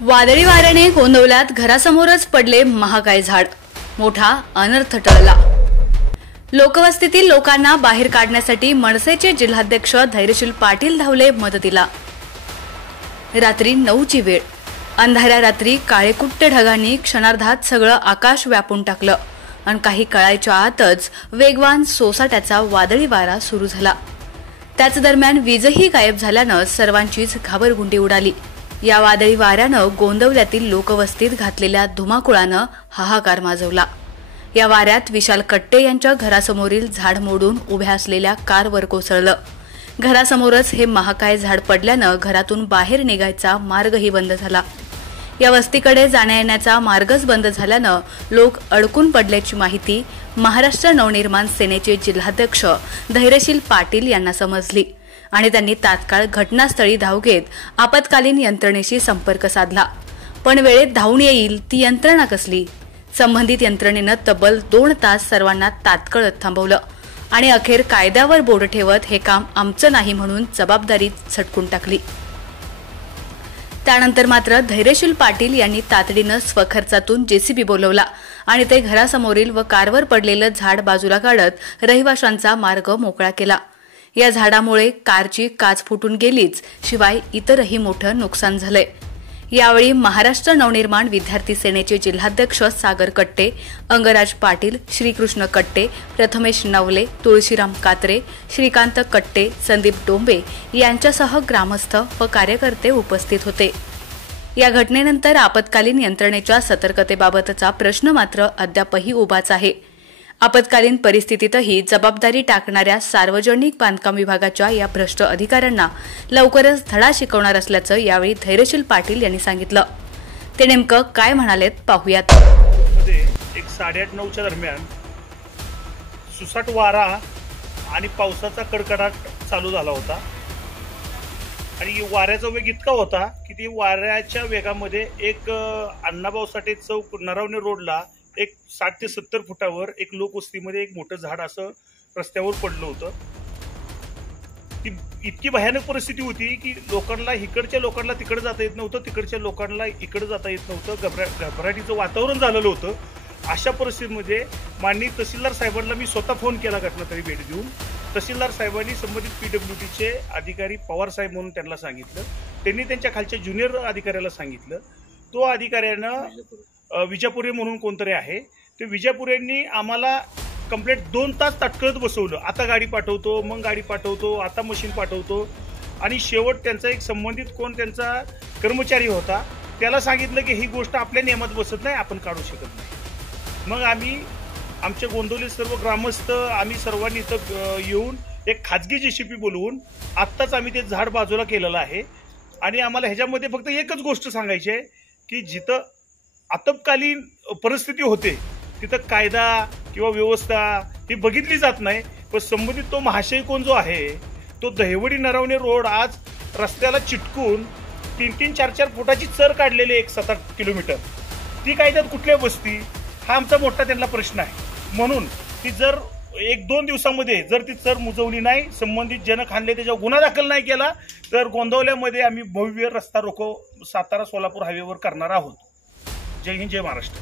वादळी वाऱ्याने गोंदवल्यात घरासमोरच पडले महाकाय झाड। मोठा अनर्थ टळला। लोकवस्तीतील लोकांना बाहेर काढण्यासाठी मनसेचे जिल्हाध्यक्ष धैर्यशील पाटील धावले मदतीला। रात्री 9ची वेळ। अंधाऱ्या रात्री काळेकुट्ट ढगांनी क्षणार्धात सगळं आकाश व्यापून टाकलं आणि काही काळाच्या आतच वेगवान सोसाट्याचा वादळी वारा सुरू झाला। त्याच दरम्यान वीजही गायब झाल्यानं सर्वांचीच घाबरगुंडी उडाली। या वादळी वाऱ्यानं गोंदवल्यातील लोकवस्तीत घातलेल्या धुमाकुळानं हाहाकार माजवला। या वाऱ्यात विशाल कट्टे यांच्या घरासमोरील झाड मोडून उभ्या असलेल्या कारवर कोसळलं। घरासमोरच हे महाकाय झाड पडल्यानं घरातून बाहेर निघायचा मार्गही बंद झाला। या वस्तीकडे जाण्या-येण्याचा मार्गच बंद झाल्यानं लोक अडकून पडल्याची माहिती महाराष्ट्र नवनिर्माण सेनेचे जिल्हाध्यक्ष धैर्यशील पाटील यांना समजली आणि त्यांनी तात्काळ घटनास्थळी धाव घेत आपत्कालीन यंत्रणेशी संपर्क साधला। पण वेळेत धावून येईल ती यंत्रणा कसली? संबंधित यंत्रणेनं तब्बल 2 तास सर्वांना तात्काळ थांबवलं आणि अखेर कायद्यावर बोट ठेवत हे काम आमचं नाही म्हणून जबाबदारी झटकून टाकली। त्यानंतर मात्र धैर्यशील पाटील यांनी तातडीनं स्वखर्चातून जेसीबी बोलवला आणि ते घरासमोरील व कारवर पडलेलं झाड बाजूला काढत रहिवाशांचा मार्ग मोकळा केला। या झाडामुळे कारची काच फुटून गेलीच, शिवाय इतरही मोठं नुकसान झालंय। यावेळी महाराष्ट्र नवनिर्माण विद्यार्थी सेनेचे जिल्हाध्यक्ष सागर कट्टे, अंगराज पाटील, श्रीकृष्ण कट्टे, प्रथमेश नवले, तुळशीराम कात्रे, श्रीकांत कट्टे, संदीप डोंबे यांच्यासह ग्रामस्थ व कार्यकर्ते उपस्थित होते। या घटनेनंतर आपत्कालीन यंत्रणेच्या सतर्कतेबाबतचा प्रश्न मात्र अद्यापही उभाच आहे। आपत्कालीन परिस्थितीतही जबाबदारी टाकणाऱ्या सार्वजनिक बांधकाम विभागाच्या या भ्रष्ट अधिकाऱ्यांना लवकरच धडा शिकवणार असल्याचं यावेळी धैर्यशील पाटील यांनी सांगितलं। ते नेमकं काय म्हणालेत पाहूयात। एक 8:30-9च्या दरम्यान सुसाट वारा आणि पावसाचा कडकडाट चालू झाला होता आणि वाऱ्याचा वेग इतका होता की ती वाऱ्याच्या वेगामध्ये एक अण्णाभाऊ साठे चौक नरवणे रोडला एक 60 ते 70 फुटावर एक लोकवस्तीमध्ये एक मोठं झाड असं रस्त्यावर पडलं होतं। ती इतकी भयानक परिस्थिती होती की लोकांना इकडच्या लोकांना तिकडे जाता येत नव्हतं, तिकडच्या लोकांना इकडे जाता येत नव्हतं। घबराटीचं वातावरण झालेलं होतं। अशा परिस्थितीमध्ये माननीय तहसीलदार साहेबांना मी स्वतः फोन केला घटनास्थळी भेट देऊन। तहसीलदार साहेबांनी संबंधित पीडब्ल्यूडीचे अधिकारी पवार साहेब म्हणून त्यांना सांगितलं। त्यांनी त्यांच्या खालच्या ज्युनियर अधिकाऱ्याला सांगितलं। तो अधिकाऱ्यानं विजापुरे म्हणून कोणतरी आहे, ते विजापुरेंनी आम्हाला कंप्लीट 2 तास ताटकळत बसवलं। आता गाडी पाठवतो, मग गाडी पाठवतो, आता मशीन पाठवतो आणि शेवट त्यांचा एक संबंधित कोण त्यांचा कर्मचारी होता, त्याला सांगितलं की ही गोष्ट आपल्या नियमात बसत नाही, आपण काढू शकत नाही। मग आम्ही आमच्या गोंदवली सर्व ग्रामस्थ आम्ही सर्वांनी इथं येऊन एक खाजगी जेसीबी बोलवून आत्ताच आम्ही ते झाड बाजूला केलेलं आहे। आणि आम्हाला ह्याच्यामध्ये फक्त एकच गोष्ट सांगायची आहे की जिथं आपत्कालीन परिस्थिती होते तिथं कायदा किंवा व्यवस्था ही बघितली जात नाही, पण संबंधित तो महाशय कोण जो आहे तो दहिवडी नरवणे रोड आज रस्त्याला चिटकून 3-3, 4-4 फुटाची चर काढलेली 1-7-8 किलोमीटर, ती कायद्यात कुठल्या बसती? हा आमचा मोठा त्यांना प्रश्न आहे। म्हणून ती जर 1-2 दिवसामध्ये जर ती चर मुजवली नाही, संबंधित जनक आणले त्याच्यावर गुन्हा दाखल नाही केला तर गोंदवल्यामध्ये आम्ही भव्य रस्ता रोको सातारा सोलापूर हायवेवर करणार आहोत। जय हिंद, जय महाराष्ट्र।